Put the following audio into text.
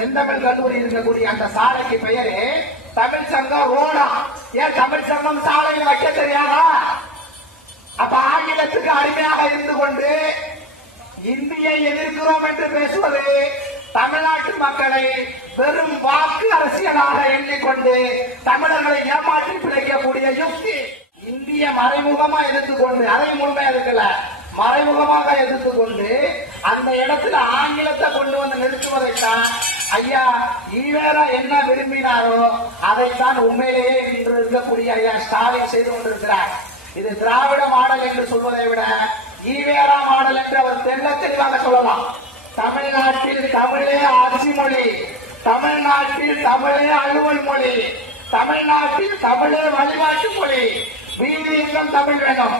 செந்தமிழ் கல்லூரி இருக்கக்கூடிய அந்த சாலைக்கு பெயரு தமிழ் சங்கம் ரோடா. ஏன் தமிழ் சங்கம் சாலையை வைக்க தெரியாதா? அப்ப ஆங்கிலத்துக்கு அடிமையாக இருந்து கொண்டு இந்தியை எதிர்க்கிறோம் என்று பேசுவது தமிழ்நாட்டு மக்களை வெறும் வாக்கு அரசியலாக எண்ணிக்கொண்டு தமிழர்களை ஏமாற்றி பிழைக்கக்கூடிய யுக்தி. இந்திய மறைமுகமா எதிர்த்துக்கொண்டு, அதை முழுமையா இருக்கல, மறைமுகமாக எதிர்த்துக்கொண்டு அந்த இடத்துல ஆங்கிலத்தை கொண்டு வந்து நிறுத்துவதைத்தான் ஐயா ஈவேரா என்ன விரும்பினாரோ அதைத்தான் உண்மையிலேயே இன்று இருக்கக்கூடிய ஐயா ஸ்டாலின் செய்து கொண்டிருக்கிறார். இது திராவிட மாடல் என்று சொல்வதை விட ஈவேரா மாடல் என்று அவர் தெளிவாக சொல்லலாம். தமிழ்நாட்டில் தமிழே ஆட்சி மொழி, தமிழ்நாட்டில் தமிழே அலுவல் மொழி, தமிழ்நாட்டில் தமிழே வழிபாட்டு மொழி, வீதி எங்கும் தமிழ் வேணும்.